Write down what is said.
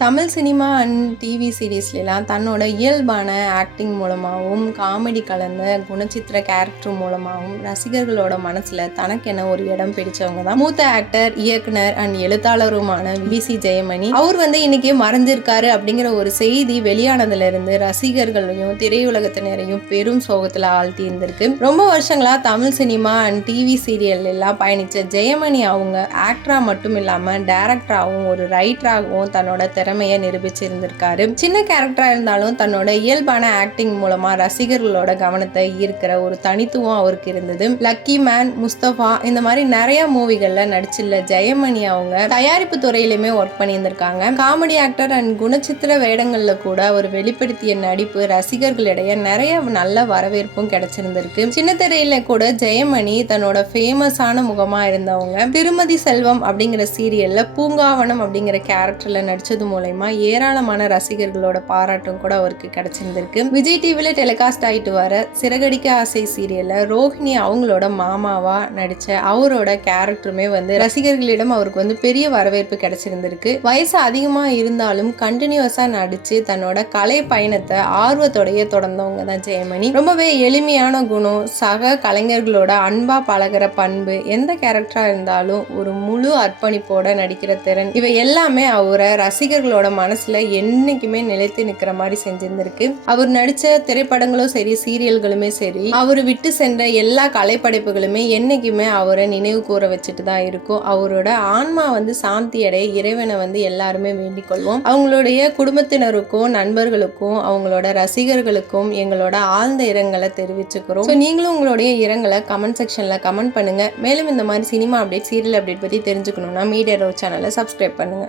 Tamil cinema and TV சீரீஸ்லாம் தன்னோட இயல்பான acting மூலமாகவும் காமெடி கலந்த குணச்சித்திர கேரக்டர் மூலமாகவும் ரசிகர்களோட மனசில் தனக்கென ஒரு இடம் பிடிச்சவங்க தான் மூத்த ஆக்டர், இயக்குனர் அண்ட் எழுத்தாளருமான விசி ஜெயமணி. அவர் இன்னைக்கு மறைஞ்சிருக்காரு அப்படிங்கிற ஒரு செய்தி வெளியானதுலேருந்து ரசிகர்களையும் திரையுலகத்தினரையும் பெரும் சோகத்தில் ஆழ்த்தி இருந்திருக்கு. ரொம்ப வருஷங்களா Tamil cinema and TV serial எல்லாம் பயணித்த ஜெயமணி அவங்க ஆக்டரா மட்டும் இல்லாமல் டைரக்டராகவும் ஒரு ரைட்டராகவும் தன்னோட திறமையை நிரூபிச்சிருந்திருக்காரு. சின்ன கேரக்டரா இருந்தாலும் தன்னோட இயல்பான ஆக்டிங் மூலமா ரசிகர்களோட கவனத்தை ஈர்க்கிற ஒரு தனித்துவம் அவருக்கு இருந்தது. லக்கி மேன், முஸ்தபா இந்த மாதிரி நிறைய மூவிகள்ல நடிச்சுள்ள ஜெயமணி அவங்க தயாரிப்பு துறையிலுமே ஒர்க் பண்ணியிருந்திருக்காங்க. காமெடி ஆக்டர் அண்ட் குணச்சித்திர வேடங்கள்ல கூட ஒரு வெளிப்படுத்திய நடிப்பு ரசிகர்களிடையே நிறைய நல்ல வரவேற்பும் கிடைச்சிருந்திருக்கு. சின்ன திரையில கூட ஜெயமணி தன்னோட ஃபேமஸான முகமா இருந்தவங்க திருமதி செல்வம் அப்படிங்கிற சீரியல்ல பூங்காவனம் அப்படிங்கிற கேரக்டர்ல நடிச்சது மூலமா ஏராளமான ரசிகர்களோட பாராட்டும் கூட அவருக்கு கிடைச்சிருந்திருக்கு. விஜய் டிவில டெலிகாஸ்ட் ஆயிட்டு வர சிறகடிக்க ஆசை சீரியல்ல ரோஹிணி அவங்களோட மாமாவா நடிச்ச அவரோட கேரக்டருமே ரசிகர்களிடம் அவருக்கு பெரிய வரவேற்பு கிடைச்சிருந்திருக்கு. வயசு அதிகமா இருந்தாலும் கண்டினியூஸா நடிச்சு தன்னோட கலை பயணத்தை ஆர்வத்தோடைய தொடர்ந்தவங்க தான் ஜெயமணி. ரொம்பவே எளிமையான குணம், சக கலைஞர்களோட அன்பா பழகிற பண்பு, எந்த கேரக்டரா இருந்தாலும் ஒரு முழு அர்ப்பணிப்போட நடிக்கிற திறன், இவை எல்லாமே அவரை ரசிகர்களோட மனசுல என்னைக்குமே நிலைத்து நிக்கிற மாதிரி செஞ்சிருந்திருக்கு. அவர் நடிச்ச திரைப்படங்களும் சரி, சீரியல்களுமே சரி, அவர் விட்டு சென்ற எல்லா கலைப்படைப்புகளுமே என்னைக்குமே அவரை நினைவு கூற வச்சுட்டு தான் இருக்கும். அவரோட ஆன்மா சாந்தி அடைய இறைவனை எல்லாருமே வேண்டிக் கொள்வோம். அவங்களுடைய குடும்பத்தினருக்கும் நண்பர்களுக்கும் அவங்களோட ரசிகர்களுக்கும் எங்களோட ஆழ்ந்த இரங்கலை தெரிவிச்சுக்கிறோம். நீங்களும் உங்களுடைய இரங்கலை கமெண்ட் செக்ஷன்ல கமெண்ட் பண்ணுங்க. மேலும் இந்த மாதிரி சினிமா அப்டேட், சீரியல் அப்டேட் பத்தி தெரிஞ்சுக்கணும்னா மீடியா ரோ சேனலை சப்ஸ்கிரைப் பண்ணுங்க.